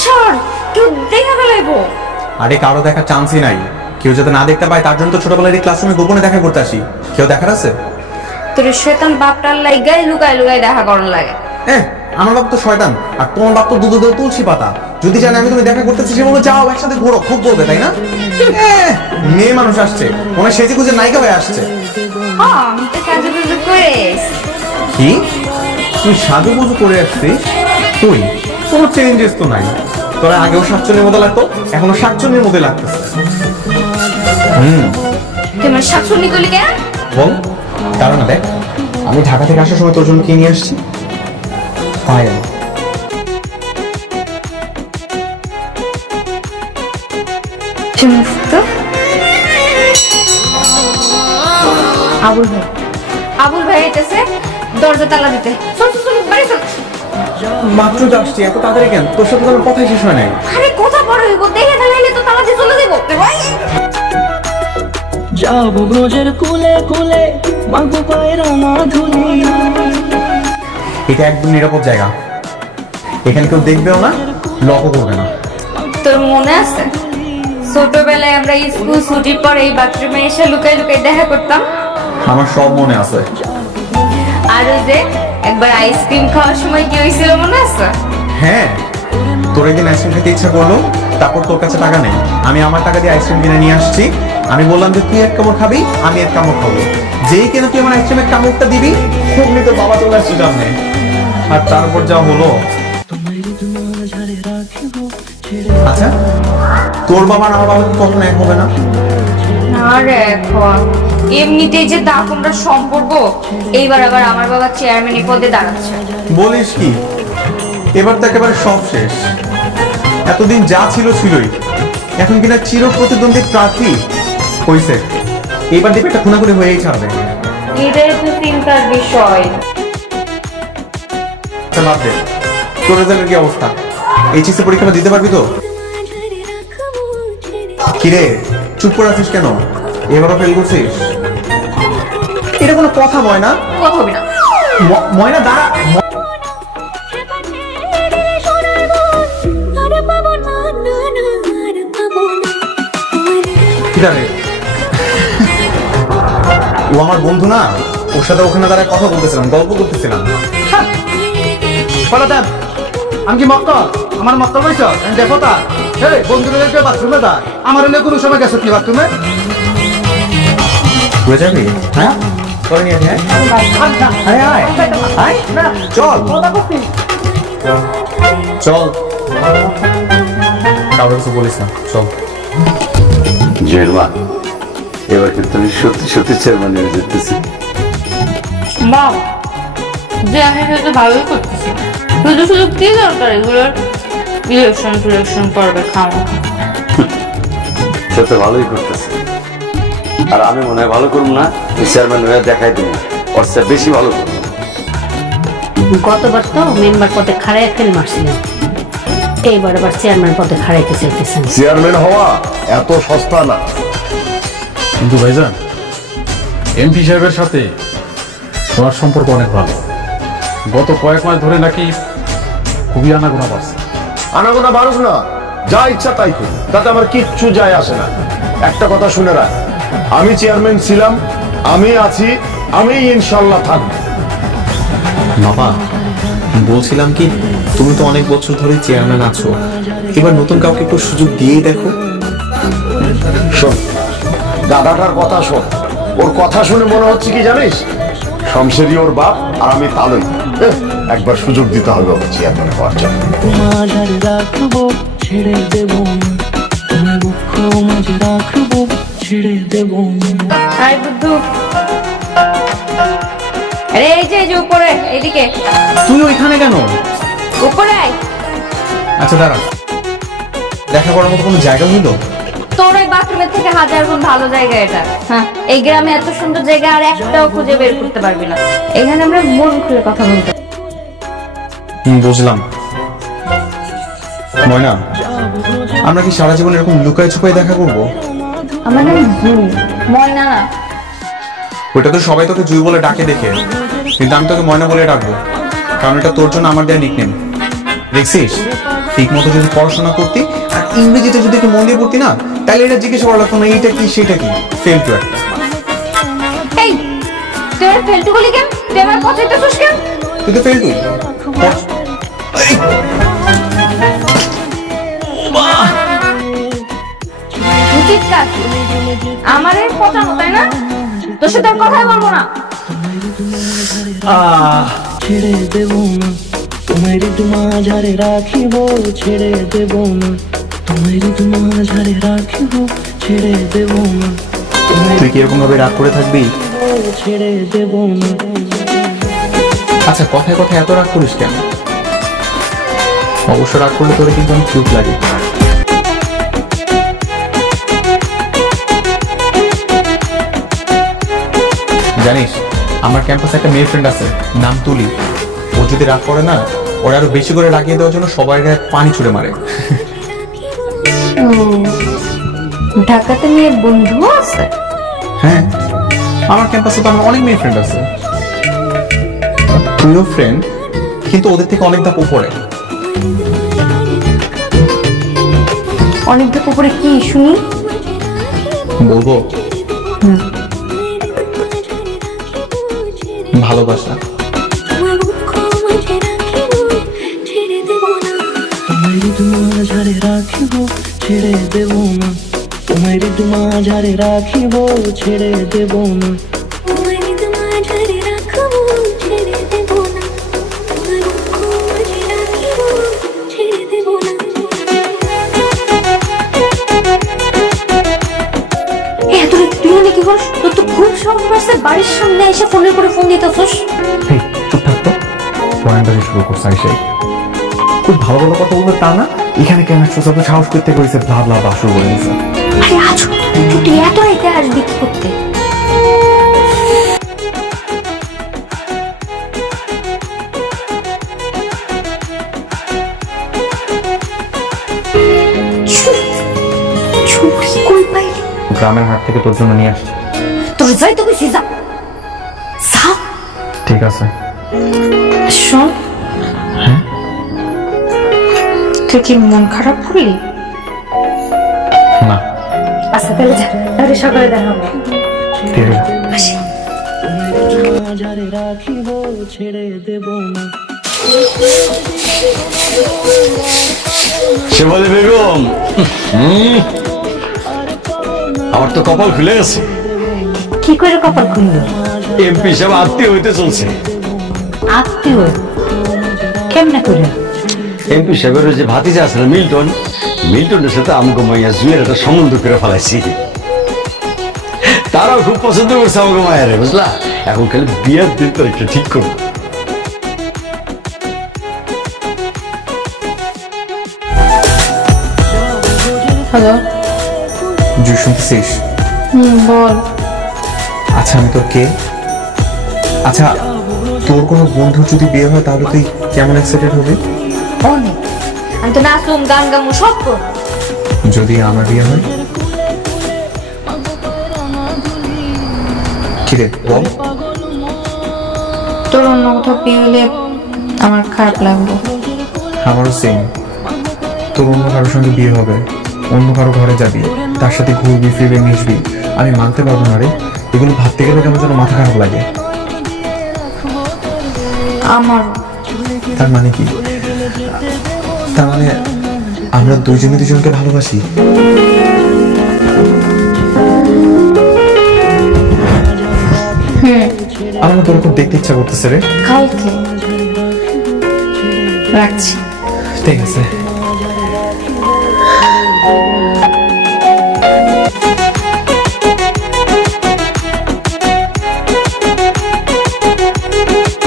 ছাড়, কেউ দেখা ফেলাইবো। আরে কারো দেখার চান্সই নাই, কেউ যাতে না দেখতে পায় তার জন্য তো ছোটবেলায় এই ক্লাসরুমে গোপনে দেখা করতে আসি। কেউ দেখার আছে? তোর শয়তান বাপটার লাইগাই লুকায় লুকায় দেখা করার লাগে। আমার বাপ তো শয়তান, আর তোমার বাপ তো দুধ তুলসী পাতা। যদি জানে আমি তুমি দেখা করতেছি, সে বলবে যাও একসাথে ঘোরো, খুব বলবে, তাই না? মেয়ে মানুষ আসছে, মনে সেজে গুজে নায়িকা হয়ে আসছে। হ্যাঁ, আমি তো সাজুগুজু করে এসেছি। কি তুই সাজুগুজু করে আসছিস? তুই কোনো চেঞ্জেস তো নাই, তোরা আগেও শাকচুনির মতো লাগতো, এখনো শাকচুনির মতো লাগতেছে। তুই আমার শাকচুনি করলি কেন? বল। কারণ দেখ, আমি ঢাকা থেকে আসার সময় তোর জন্য কি নিয়ে আসছি? পায়েল। আবুল ভাই এসেছে, দরজা তালা দিতে। চল চল চল, বাড়ি চল। মাত্র তো আসছি, এত তাড়াতাড়ি কেন? তোর সাথে তো আমার কথাই শেষ হয় নাই। আরে কথা বড় হইব, দেখে ফেলাইলে তো তালা দিয়ে চলে যাবো। যাবো ব্রজের কুলে কুলে, মাগো পায়ের ধুলি। এটা একদম নিরাপদ জায়গা, এখানে কেউ দেখবেও না, লকও করবে না। তোর মনে আছে ছোটবেলায় আমরা স্কুল ছুটির পর এই বাথরুমে এসে লুকাই লুকাই দেখা করতাম? আমার সব মনে আছে। আর ওই যে একবার আইসক্রিম খাওয়ার সময় কি হয়েছিল মনে আছে? হ্যাঁ, তোর একদিন আইসক্রিম খেতে ইচ্ছা করলো, তারপর তোর কাছে টাকা নেই, আমি আমার টাকা দিয়ে আইসক্রিম কিনে নিয়ে আসছি। আমি বললাম যে তুই এক কামড় খাবি, আমি এক কামড় খাবো। যেই কিনা তুই আমার আইসক্রিমের কামড়টা দিবি, খুব তোর বাবা চলে আসছে সামনে। আর তারপর যা হলো। আচ্ছা, তোর বাবা আর আমার বাবা কি কখনো এক হবে না? আরে এখন এমনিতেই যে দাকুমরা সম্পর্ক, এইবার আবার আমার বাবা চেয়ারম্যানের পদে দাঁড়াচ্ছে। বলিস কি? এবার তো একেবারে সব শেষ। এতদিন যা ছিল ছিলই, এখন কিনা চির প্রতিদ্বন্দ্বী প্রার্থী হইছে। এইবার দেখবে একটা খুনাখুনি হয়েই ছাড়বে। এটাই তো চিন্তার বিষয়। বাদ দে, তোর রেজাল্টের কি অবস্থা? এইচএসসি পরীক্ষাটা দিতে পারবি তো? কিরে চুপ করে আছিস কেন? এবারও ফেল করছিস? এটা কোনো কথা ময়না? কথা হবে না। ময়না দাঁড়া। ও আমার বন্ধু না, ওর সাথে ওখানে দাঁড়ায় কথা বলতেছিলাম, গল্প করতেছিলাম। আমি কি মক্কল? আমার মক্কল বলছ? আমি দেবতা? এই বন্ধুদেরকে বাথরুমে দা, আমার এনে কোনো সময় গেছো কি বাথরুমে? হয়ে যাবি? হ্যাঁ করে নিয়ে হ্যাঁ আয় আয় না চল চল, কারোর কিছু বলিস না, চল। জেরমা, এবার কিন্তু আমি সত্যি সত্যি চেয়ারম্যান হয়ে যেতেছি। বাহ, যে আমি হয়তো ভালোই করতেছি, শুধু শুধু কি দরকার এগুলোর? ইলেকশন করবে খাওয়া। সে তো ভালোই করতেছে, আর আমি মনে হয় ভালো করবো না, চেয়ারম্যান হয়ে দেখাই দিবি ওর চেয়ে বেশি ভালো করবো। গতবার তো মেম্বার পদে খাড়াই ফেল মারছিলেন, এইবার আবার চেয়ারম্যান পদে খাড়াইতে চাইতেছেন। চেয়ারম্যান হওয়া এত সস্তা না। কিন্তু ভাইজান, এমপি সাহেবের সাথে তোমার সম্পর্ক অনেক ভালো। গত কয়েক মাস ধরে নাকি খুবই আনাগোনা বাড়ছে। আনাগোনা বাড়ুক না, যা ইচ্ছা তাই করি, তাতে আমার কিচ্ছু যায় আসে না। একটা কথা শুনে রাখ, আমি চেয়ারম্যান ছিলাম, আমি আছি, আমি ইনশাল্লাহ থাকবো। বাবা বলছিলাম কি, তুমি তো অনেক বছর ধরে চেয়ারম্যান আছো, এবার নতুন কাউকে একটু সুযোগ দিয়েই দেখো। শোন, দাদাটার কথা শোন, ওর কথা শুনে মনে হচ্ছে কি জানিস, শমশেরই ওর বাপ আর আমি তালই। একবার সুযোগ দিতে হবে ওকে চেয়ারম্যান হওয়ার জন্য। মাঝারে রাখবো, ছেড়ে দেবো না, তুমি দুঃখ মাঝে রাখবো, ছেড়ে দেবো না। আয় বুদ্ধু, আরে এই যে উপরে, এইদিকে। তুই ওইখানে কেন? উপরে আয়। আচ্ছা দাঁড়া, দেখা করার মতো কোনো জায়গা হইলো? তোর ওই বাথরুমের থেকে হাজার গুণ ভালো জায়গা এটা। হ্যাঁ, এই গ্রামে এত সুন্দর জায়গা আর একটাও খুঁজে বের করতে পারবি না। এখানে আমরা মন খুলে কথা বলতে। বুঝলাম। ময়না, আমরা কি সারা জীবন এরকম লুকায় ছুপায় দেখা করবো? আমার নাম জুই, ময়না না। ওইটা তো সবাই তোকে জুই বলে ডাকে দেখে, কিন্তু আমি তোকে ময়না বলে ডাকবো, কারণ এটা তোর জন্য আমার দেয়া নিকনেম। দেখছিস ঠিক মতো যদি পড়াশোনা করতি আর ইংরেজিতে যদি একটু মন দিয়ে পড়তি না, তাহলে এটা জিজ্ঞেস করা লাগতো না এইটা কি সেটা কি। ফেল টু একটা। এই তুই আর ফেল টু বলি কেন? তুই আমার পচাইতেছিস কেন? তুই তো ফেল টু। উচিত কাজ আমার এই পচানো, তাই না? তোর সাথে আর কথাই বলবো না। ছেড়ে দেব না তোমার মাঝারে রাখিব, ছেড়ে দেব না তোমার মাঝারে রাখিব, ছেড়ে দেব না। তুই কি এরকম ভাবে রাগ করে থাকবি? ছেড়ে দেব না। আচ্ছা, কথায় কথায় এত রাগ করিস কেন? অবশ্য রাগ করলে তোরে কিন্তু অনেক কিউট লাগে। জানিস আমার ক্যাম্পাসে একটা মেয়ে ফ্রেন্ড আছে, নাম তুলি। ও যদি রাগ করে না, ওরা আরো বেশি করে রাগিয়ে দেওয়ার জন্য সবাই গায়ে পানি ছুড়ে মারে। ঢাকাতে মেয়ে বন্ধু আছে? হ্যাঁ, আমার ক্যাম্পাসে তো আমার অনেক মেয়ে ফ্রেন্ড আছে। তুইও ফ্রেন্ড, কিন্তু ওদের থেকে অনেক ধাপ উপরে। অনেক ধাপ উপরে কি শুনি? বলবো? ভালোবাসা। মাঝারে রাখিব, ছেড়ে দেব না তোমার মাঝারে রাখিব, ছেড়ে দেব না। বাড়ির সামনে এসে ফোনের করে ফোন দিতেছস? চুপ থাকতো, পয়েন্টটা শুরু করছে আইসে। খুব ভালো ভালো কথা বলবে তা না, এখানে কেন আসছো? যত সাহস করতে করেছে ব্লা ব্লা বা শুরু করে দিয়েছে। আরে আছো তুই এত রাইতে আসবি কি করতে? গ্রামের হাট থেকে তোর জন্য নিয়ে আসছি। তোর যাই তো কইছি, যা যা। ঠিক আছে শোন, তুই কি মন খারাপ করলি? না। আচ্ছা তাহলে যা, তাহলে সকালে দেখা হবে। ঠিক আছে। মাঝারে রাখিব, ছেড়ে দেব না। শেফালি বেগম, আমার তো কপাল খুলে গেছে। কি করে কপাল খুললো? এমপি সাহেব আত্মীয় হইতে চলছে। আত্মীয়? কেমনে করে? এমপি সাহেবের যে ভাতিজা আছে না মিল্টন, মিল্টনের সাথে আমগো মাইয়া জুয়ের একটা সম্বন্ধ করে ফেলাইছি। তারাও খুব পছন্দ করছে আমগো মায়েরে, বুঝলা? এখন খালি বিয়ের দিন তারিখটা ঠিক করবো। হ্যালো, জুই শুনতেছিস? বল। আচ্ছা আমি তোর কে? আচ্ছা তোর কোনো বন্ধুর যদি বিয়ে হয় তাহলে তুই কেমন এক্সাইটেড হবি? অনেক। আমি তো নাচুম, গান গামু, সব করব। যদি আমার বিয়ে হয়? কি রে বল। তোর অন্য কোথাও বিয়ে হলে আমার খারাপ লাগবে। আমারও সেম। তোর অন্য কারোর সঙ্গে বিয়ে হবে, অন্য কারো ঘরে যাবি, তার সাথে ঘুরবি ফিরবি মিশবি, আমি মানতে পারবো না রে। এগুলো ভাবতে গেলে কেমন যেন মাথা খারাপ লাগে। আমার তার মানে কি? তার মানে আমরা দুজনে দুজনকে ভালোবাসি? আমার না তোর খুব দেখতে ইচ্ছা করতেছে রে। কালকে রাখছি। ঠিক আছে।